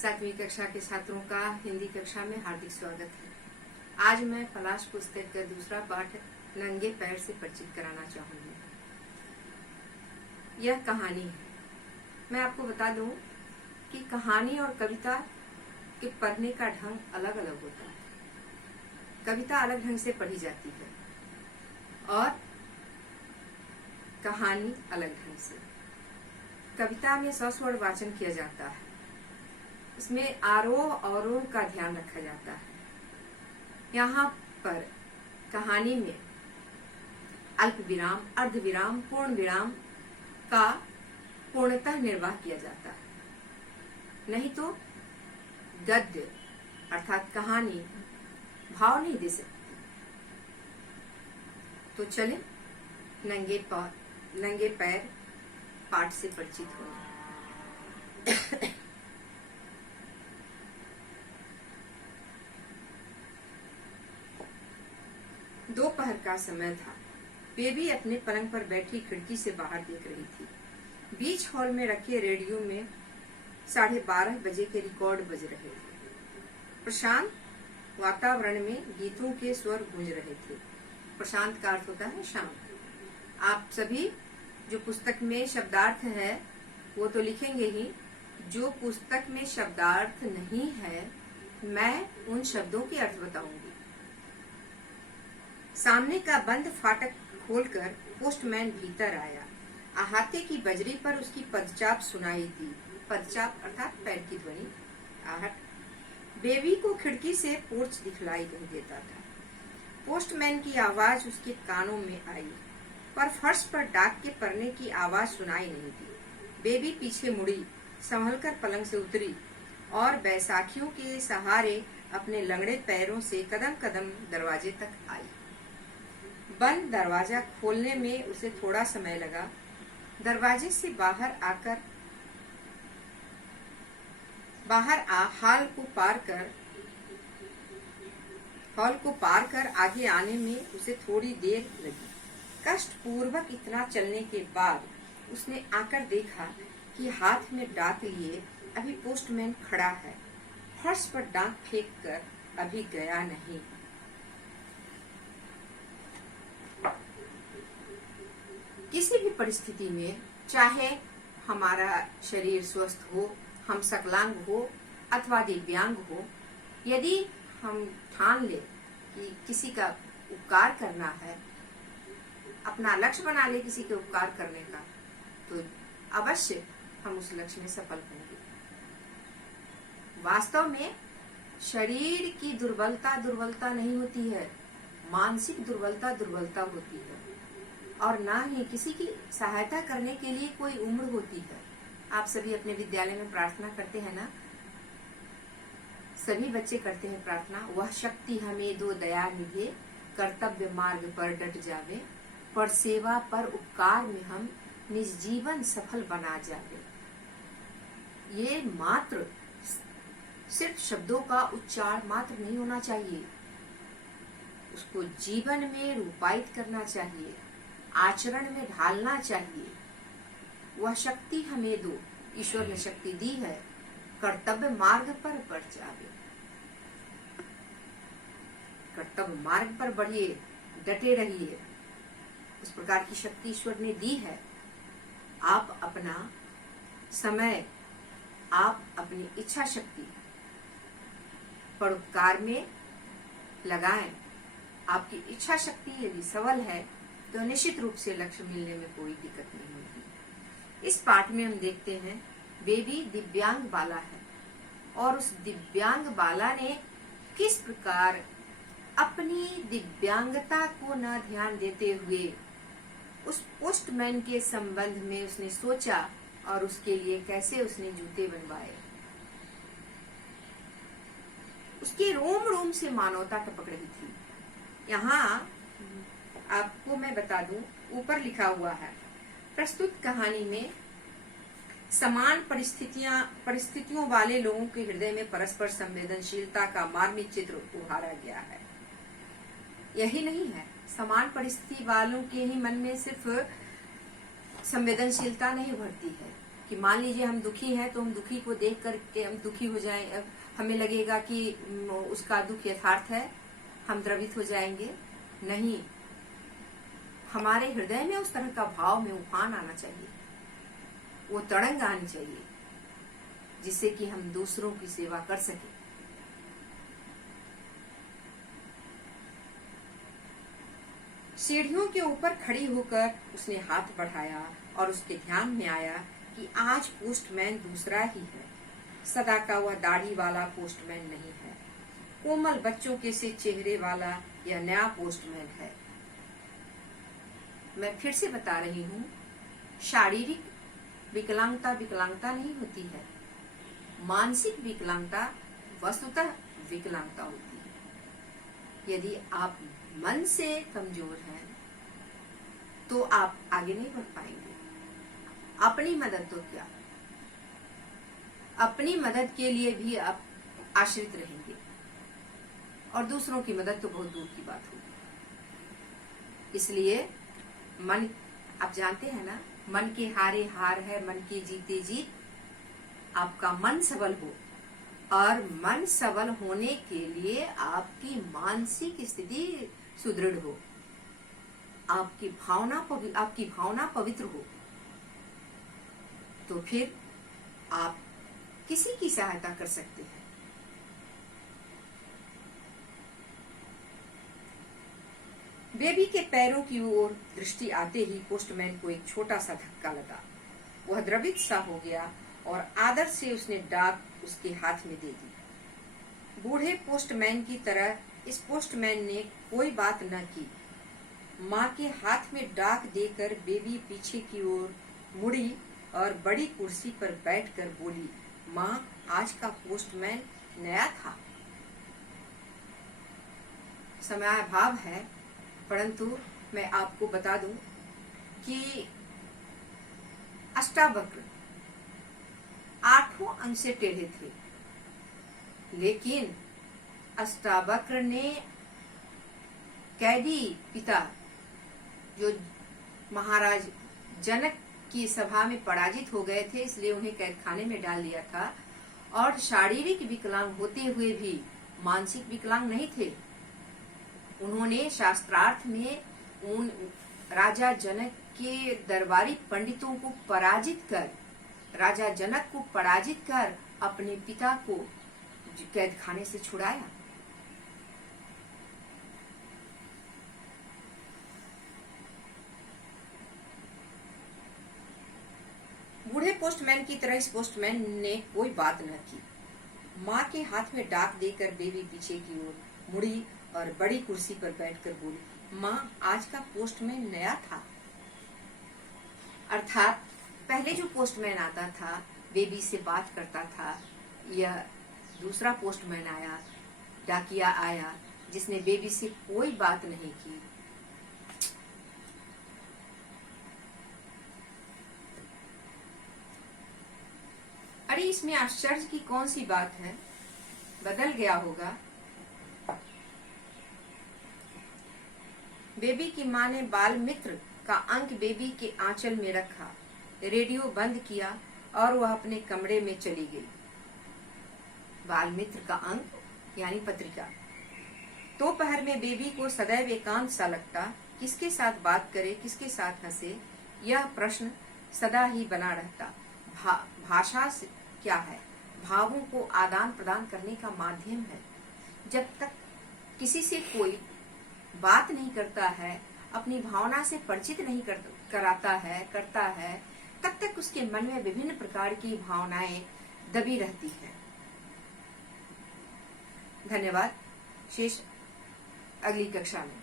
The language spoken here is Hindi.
7वीं कक्षा के छात्रों का हिंदी कक्षा में हार्दिक स्वागत है। आज मैं पलाश पुस्तक का दूसरा पाठ नंगे पैर से परिचित कराना चाहूंगी। यह कहानी है। मैं आपको बता दूं कि कहानी और कविता के पढ़ने का ढंग अलग अलग होता है। कविता अलग ढंग से पढ़ी जाती है और कहानी अलग ढंग से। कविता में सस्वर वाचन किया जाता है, इसमें आरोह अवरोह का ध्यान रखा जाता है। यहाँ पर कहानी में अल्प विराम, अर्ध विराम, पूर्ण विराम का पूर्णतः निर्वाह किया जाता है, नहीं तो गद्य अर्थात कहानी भाव नहीं दे सकती। तो चले नंगे पैर पाठ से परिचित होंगे। दोपहर का समय था। बेबी अपने पलंग पर बैठी खिड़की से बाहर देख रही थी। बीच हॉल में रखे रेडियो में 12:30 बजे के रिकॉर्ड बज रहे थे। प्रशांत वातावरण में गीतों के स्वर गूंज रहे थे। प्रशांत का अर्थ होता है शांत। आप सभी जो पुस्तक में शब्दार्थ है वो तो लिखेंगे ही, जो पुस्तक में शब्दार्थ नहीं है मैं उन शब्दों के अर्थ बताऊंगी। सामने का बंद फाटक खोलकर पोस्टमैन भीतर आया। अहाते की बजरी पर उसकी पदचाप सुनाई दी। पदचाप अर्थात पैर की ध्वनि। आहट। बेबी को खिड़की से पोर्च दिखलाई नहीं देता था। पोस्टमैन की आवाज उसके कानों में आई, पर फर्श पर डाक के पड़ने की आवाज सुनाई नहीं दी। बेबी पीछे मुड़ी, संभलकर पलंग से उतरी और बैसाखियों के सहारे अपने लंगड़े पैरों से कदम कदम दरवाजे तक आई। बंद दरवाजा खोलने में उसे थोड़ा समय लगा। दरवाजे से बाहर हॉल को पार कर आगे आने में उसे थोड़ी देर लगी। कष्टपूर्वक इतना चलने के बाद उसने आकर देखा कि हाथ में डाक लिए अभी पोस्टमैन खड़ा है। फर्श पर डाक फेंक कर अभी गया नहीं। किसी भी परिस्थिति में, चाहे हमारा शरीर स्वस्थ हो, हम सकलांग हो अथवा दिव्यांग हो, यदि हम ठान ले कि किसी का उपकार करना है, अपना लक्ष्य बना ले किसी के उपकार करने का, तो अवश्य हम उस लक्ष्य में सफल होंगे। वास्तव में शरीर की दुर्बलता नहीं होती है, मानसिक दुर्बलता होती है, और ना ही किसी की सहायता करने के लिए कोई उम्र होती है। आप सभी अपने विद्यालय में प्रार्थना करते हैं ना? सभी बच्चे करते हैं प्रार्थना। वह शक्ति हमें दो दया निधे, कर्तव्य मार्ग पर डट जावे, पर सेवा पर उपकार में हम निज जीवन सफल बना जावे। ये मात्र सिर्फ शब्दों का उच्चारण मात्र नहीं होना चाहिए, उसको जीवन में रूपायित करना चाहिए, आचरण में ढालना चाहिए। वह शक्ति हमें दो, ईश्वर ने शक्ति दी है, कर्तव्य मार्ग पर बढ़ जावे। कर्तव्य मार्ग पर बढ़िए, डटे रहिए। उस प्रकार की शक्ति ईश्वर ने दी है। आप अपना समय, आप अपनी इच्छा शक्ति परोपकार में लगाएं। आपकी इच्छा शक्ति यदि सबल है तो निश्चित रूप से लक्ष्य मिलने में कोई दिक्कत नहीं होती। इस पाठ में हम देखते हैं बेबी दिव्यांग बाला है और उस दिव्यांग बाला ने किस प्रकार अपनी दिव्यांगता को न ध्यान देते हुए उस पोस्टमैन के संबंध में उसने सोचा और उसके लिए कैसे उसने जूते बनवाए। उसकी रोम रोम से मानवता टपक रही थी। यहाँ आपको मैं बता दूं, ऊपर लिखा हुआ है, प्रस्तुत कहानी में समान परिस्थितियों वाले लोगों के हृदय में परस्पर संवेदनशीलता का मार्मिक चित्र उभारा गया है। यही नहीं है, समान परिस्थिति वालों के ही मन में सिर्फ संवेदनशीलता नहीं उभरती है, कि मान लीजिए हम दुखी हैं तो हम दुखी को देख करके हम दुखी हो जाए, हमें लगेगा कि उसका दुख यथार्थ है, हम द्रवित हो जाएंगे। नहीं, हमारे हृदय में उस तरह का भाव में उफान आना चाहिए, वो तड़ंग आनी चाहिए, जिससे कि हम दूसरों की सेवा कर सके। सीढ़ियों के ऊपर खड़ी होकर उसने हाथ बढ़ाया और उसके ध्यान में आया कि आज पोस्टमैन दूसरा ही है। सदा का वह दाढ़ी वाला पोस्टमैन नहीं है, कोमल बच्चों के से चेहरे वाला यह नया पोस्टमैन है। मैं फिर से बता रही हूँ, शारीरिक विकलांगता विकलांगता नहीं होती है, मानसिक विकलांगता वस्तुतः विकलांगता होती है। यदि आप मन से कमजोर हैं तो आप आगे नहीं बढ़ पाएंगे। अपनी मदद तो क्या, अपनी मदद के लिए भी आप आश्रित रहेंगे और दूसरों की मदद तो बहुत दूर की बात होगी। इसलिए मन, आप जानते हैं ना, मन के हारे हार है, मन के जीते जीत। आपका मन सबल हो, और मन सबल होने के लिए आपकी मानसिक स्थिति सुदृढ़ हो, आपकी भावना पवित्र हो, तो फिर आप किसी की सहायता कर सकते हैं। बेबी के पैरों की ओर दृष्टि आते ही पोस्टमैन को एक छोटा सा धक्का लगा। वह द्रवित सा हो गया और आदर से उसने डाक उसके हाथ में दे दी। बूढ़े पोस्टमैन की तरह इस पोस्टमैन ने कोई बात न की। माँ के हाथ में डाक देकर बेबी पीछे की ओर मुड़ी और बड़ी कुर्सी पर बैठकर बोली, माँ, आज का पोस्टमैन नया था। समयाभाव है, परंतु मैं आपको बता दूं कि अष्टावक्र 8 अंग से टेढ़े थे, लेकिन अष्टावक्र ने कैदी पिता जो महाराज जनक की सभा में पराजित हो गए थे, इसलिए उन्हें कैद खाने में डाल दिया था, और शारीरिक विकलांग होते हुए भी मानसिक विकलांग नहीं थे। उन्होंने शास्त्रार्थ में उन राजा जनक के दरबारी पंडितों को पराजित कर, राजा जनक को पराजित कर अपने पिता को कैद खाने से छुड़ाया। बूढ़े पोस्टमैन की तरह इस पोस्टमैन ने कोई बात न की। माँ के हाथ में डाक देकर बेबी पीछे की ओर मुड़ी और बड़ी कुर्सी पर बैठकर बोली, माँ, आज का पोस्टमैन नया था। अर्थात पहले जो पोस्टमैन आता था, बेबी से बात करता था, यह दूसरा पोस्टमैन आया, डाकिया आया, जिसने बेबी से कोई बात नहीं की। अरे इसमें आश्चर्य की कौन सी बात है, बदल गया होगा। बेबी की माँ ने बाल मित्र का अंक बेबी के आंचल में रखा, रेडियो बंद किया और वह अपने कमरे में चली गई। बाल मित्र का अंक यानी पत्रिका। दोपहर में बेबी को सदैव एकांत सा लगता, किसके साथ बात करे, किसके साथ हंसे, यह प्रश्न सदा ही बना रहता। भाषा क्या है? भावों को आदान प्रदान करने का माध्यम है। जब तक किसी से कोई बात नहीं करता है, अपनी भावना से परिचित नहीं करता है, तब तक उसके मन में विभिन्न प्रकार की भावनाएं दबी रहती हैं। धन्यवाद। शेष अगली कक्षा में।